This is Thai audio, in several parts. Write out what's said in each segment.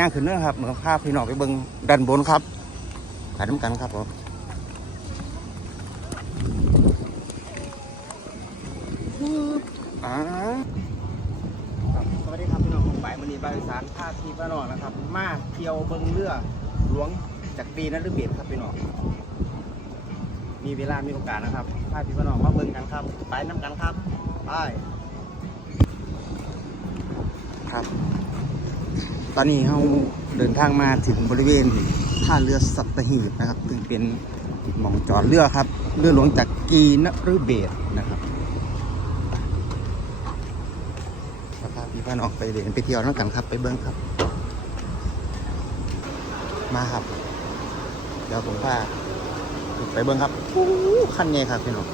ย่างขึ้นเนื้อครับเหมือนภาพพี่น้องไปเบิงด้านบนครับขายน้ำกันครับผมอ่าครับสวัสดีครับพี่น้องผมไปมันนี้บริสารภาคที่บ้านอกนะครับ มาเที่ยวเบิงเรือหลวงจากปีนั้นหรือเบียดครับพี่น้องมีเวลามีโอกาสนะครับพาพี่บ้านอกมาเบิงกันครับ ไปน้ำกันครับไปครับ อนนี้เราเดินทางมาถึงบริเวณท่าเรือสัตหีบนะครับซึ่งเป็นหมองจอดเรือครับ เรือหลวงจากกีนฤเบศนะครับสภาพพี่พ่อน้องไปเดินไปเที่ยวนั่งกันครับไปเบิ้งครับ มาครับ เดี๋ยวผมพาไปเบิ้งครับอู้ขั้นไงครับพี่น้อง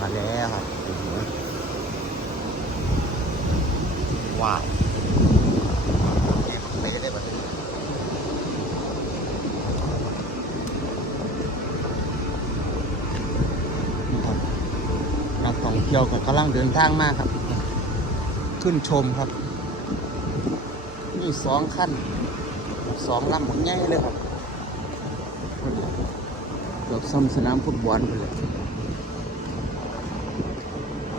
มาแล้วครับหว้าว ไปได้ปะนี่ครับ นักท่องเที่ยวก็กำลังเดินทางมากครับ ขึ้นชมครับ นี่สองขั้นสองลำหมดง่ายเลยครับเกือบซ้ำสนามฟุตบอลไปเลย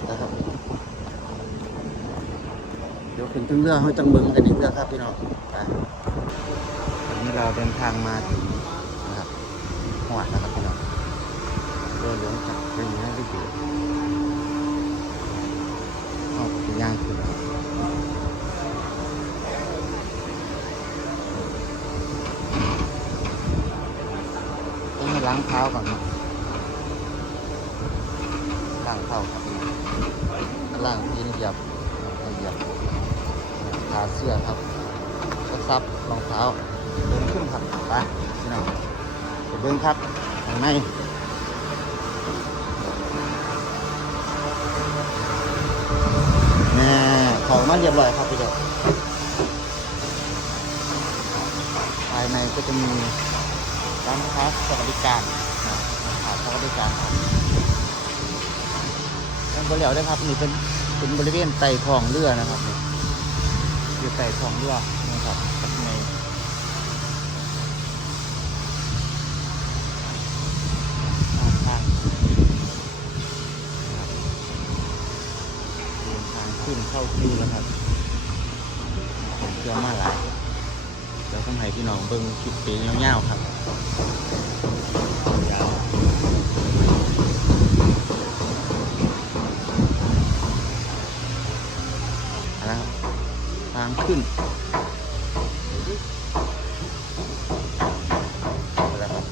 นะครับเดี๋ยวขึ้นถึงเรือเขาจังเบิงกันอีกเรือครับพี่น้องไปตอนนี้เราเดินทางมาถึงนะครับหวัดนะครับพี่น้องเรือหลวงจากเป็นยังไงก็ ออกไปย่างขึ้นต้องให้ล้างเท้าก่อนนะล้างเท้าครับล้างยีนเหยียบเหยียบขาเสื้อครับก็ซับรองเท้าเดินขึ้นครับไปพี่น้องเบิ้งครับข้างในแน่ของ มาเรียบร้อยครับพี่เจ้าภายในก็จะมีร้านค้าสวัสดิการนะร้านค้าสวัสดิการครับยังบริเวณด้ครับนี่เป็นเป็นบริเวณไต่ทองเรือนะครับอยู่ไต่ทองเรือนะครับข้างในทางนะครับเดินทาง ดูนเข้าคิวแล้วครับเชื่อมาหลายเดี๋ยวต้องให้พี่น้องเบิ้งคลิปเปียงยาวๆครับยาวนะครับทางขึ้นแล้วครับ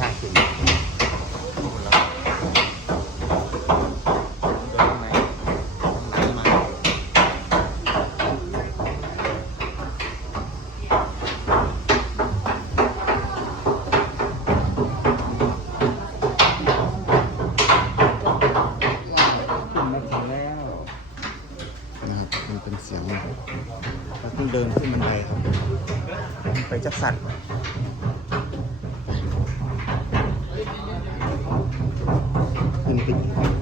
ทางขึ้นแล้วเดินข้างในข้างในมาขึ้นมาถึงแล้วนะครับมันเป็นเสียง เราต้องเดินขึ้นบัน ไดครับไปจักสันขึ้นไป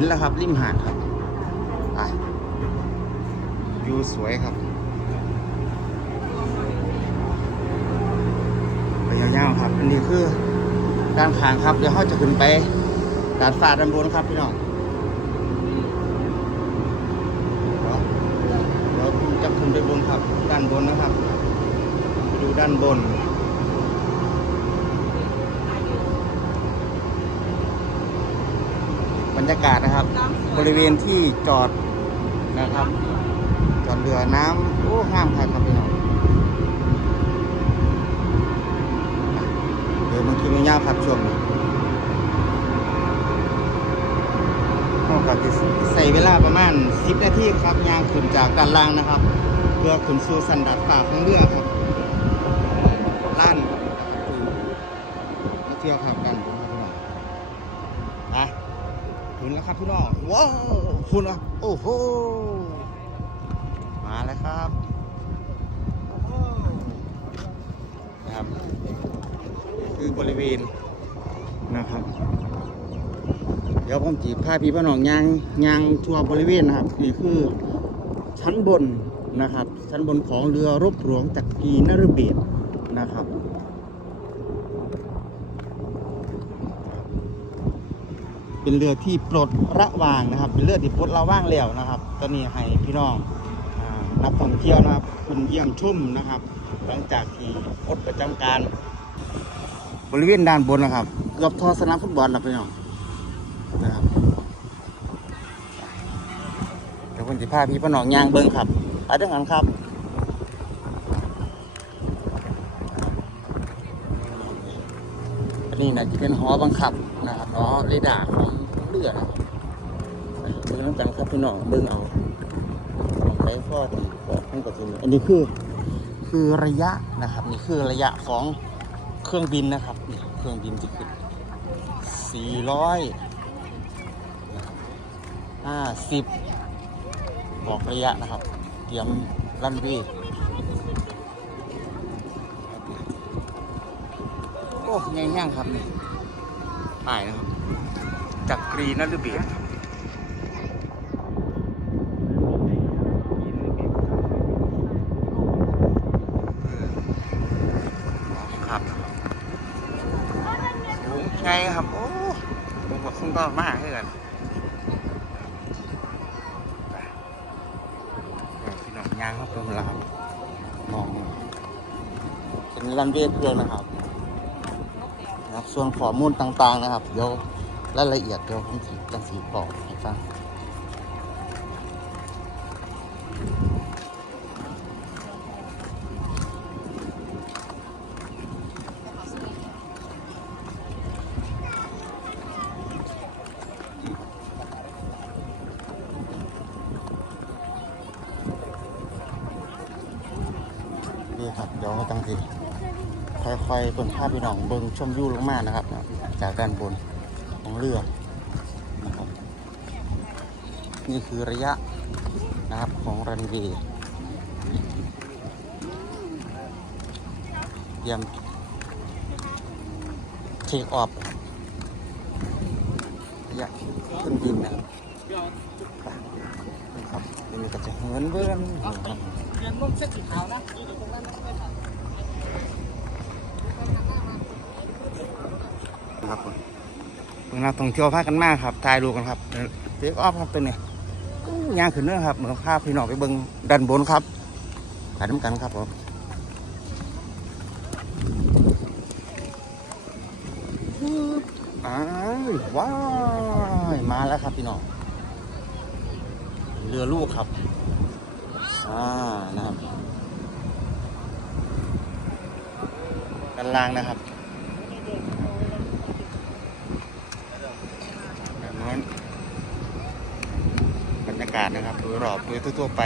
ห็นแล้วครับ ริมหาดครับไปวิวสวยครับไปยาวๆครับ อันนี้คือด้านข้างครับ เดี๋ยวเขาจะขึ้นไปดาดฟ้าด้านบนครับพี่น้องเดี๋ยวจะขึ้นไปบนครับ ด้านบนนะครับ ไปดูด้านบน บรรยากาศนะครับ บริเวณที่จอดนะครับ จอดเรือน้ำโอ้ห้ามครับครับพี่น้องเดี๋ยวบางทีไม่ยากครับช่วงนี้โอ้ครับจะใส่เวลาประมาณ 10 นาทีครับยางขึ้นจากด้านล่างนะครับ เพื่อขึ้นสู่สันดัดฟ้าของเรือครับล้านมาเที่ยวครับกั นแล้วครับพี่น้องว้าวคุณอะโอ้โหมาแล้วครับนะครับ คือบริเวณนะครับ เดี๋ยวผมจีบพาพี่พี่น้องยางยางทัวร์บริเวณนะครับนี่คือชั้นบนนะครับ ชั้นบนของเรือรบหลวงจักรีนฤเบศนะครับ เป็นเรือที่ปลดระวางนะครับ เป็นเรือที่ปลดระวางแล้วนะครับตอนนี้ให้พี่น้องอนักท่องเที่ยวนะครับคุณเยี่ยมชุ่มนะครับ หลังจากที่อดประจำการ บริเวณด้านบนนะครับเกือบทอสนามฟุตบอลแล้วพี่น้องนะครับเดี๋ยวคุณสิพาพี่พี่น้องย่างเบิ้งครับไปด้วยกันครับ นนี้นะจะเป็นหอบังคับนะครับหอเรดาร์ของเรือนะครับเบิ้งน้ำจังครับพี่น้องเบิ้งเอาไปพ่อที่บอกให้กับทีนี้อันนี้คือคือระยะนะครับ นี่คือระยะของเครื่องบินนะครับนี่เครื่องบินจะขึ้น400 50บบอกระยะนะครับ เตรียมรันเวย์โอ้ใหญ่ย่างครับนี่ถ่ายนะครับจากกรีนัลเบียครับสูงไงครับ โอ้ผมกับคุณก็มากให้กันพี่น้องย่างครับตรงเรามองเป็นรันเวย์เพื่อนนะครับ ส่วนข้อมูลต่างๆนะครับ เดี๋ยวรายละเอียดเดี๋ยวผมจะจังสีบอกให้ฟังนี่ครับเดี๋ยวจังสี ค่อยๆเบิ่งภาพพี่น้องเบิ่งชมวิวลงมานะครับ จากด้านบนของเรือนะครับ นี่คือระยะนะครับของรันเวย์เตรียมเทคออฟระยะขึ้นบินนะครับครับนี้ก็จะเหินเบื้อนเรียนร่มเส้นสีขาวนะอยู่ตรงนั้น ครับผมเมือนักท่องเที่ยวพากันมากครับถ่ายรูปกันครับเทคออฟครับเป็นไงอู้ย่างขึ้นเนื้อครับเหมือนภาพพี่น้องไปเบิ่งด้านบนครับถ่ายน้ำกันครับผมอ้าว้ายมาแล้วครับพี่น้องเรือลูกครับอ่านะครับด้านล่างนะครับนั้นบรรยากาศนะครับโดยรอบโดยทั่วๆไป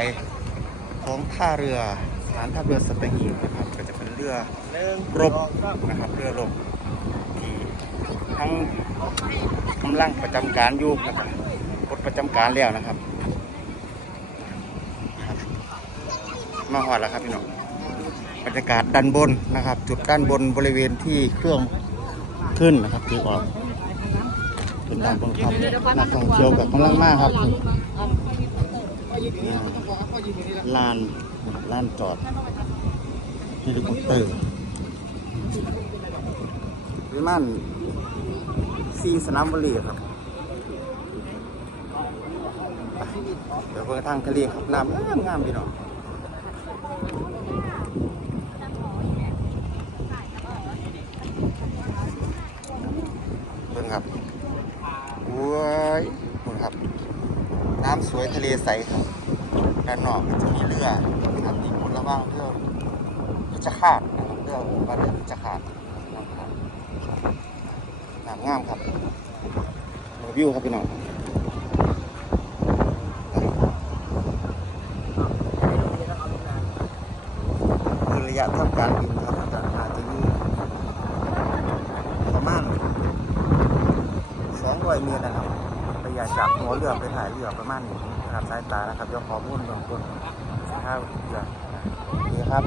ของท่าเรือสถานท่าเรือสัตหีบนะครับก็จะเป็นเรือรบนะครับเรือรบที่ทั้งกำลังประจำการอยู่นะครับปลดประจำการแล้วนะครับมาหอดแล้วครับพี่น้องบรรยากาศด้านบนนะครับ จุดด้านบนบริเวณที่เครื่องขึ้นนะครับที่ออกเป็นด้านบนครับนักท่องเที่ยวกับกำลังมากครับ ลานลานจอดเฮลิคอปเตอร์วิมานซีสนามบุรีครับเดี๋ยวเพิ่งทางทะเลครับน้ำงามงามพี่น้องเพิ่งครับว้ายคุณครับ น้ำสวยทะเลใสครับด้านนอกก็จะมีเรือนะครับมีคนระว่างเรือพิจคาดนะครับเรือมาเรือพิจคาดนะครับน้ำงามครับดูวิวครับพี่น้องคือระยะทำการบินนะครับอาจารย์อาจจะอยู่ประมาณ200เมตรนะครับ อย่าจับหัวเรือไปถ่ายเรือประมาณนี้นะครับสายตานะครับยกขอมุ่นลงต้นข้าวเรือนะโอเคครับ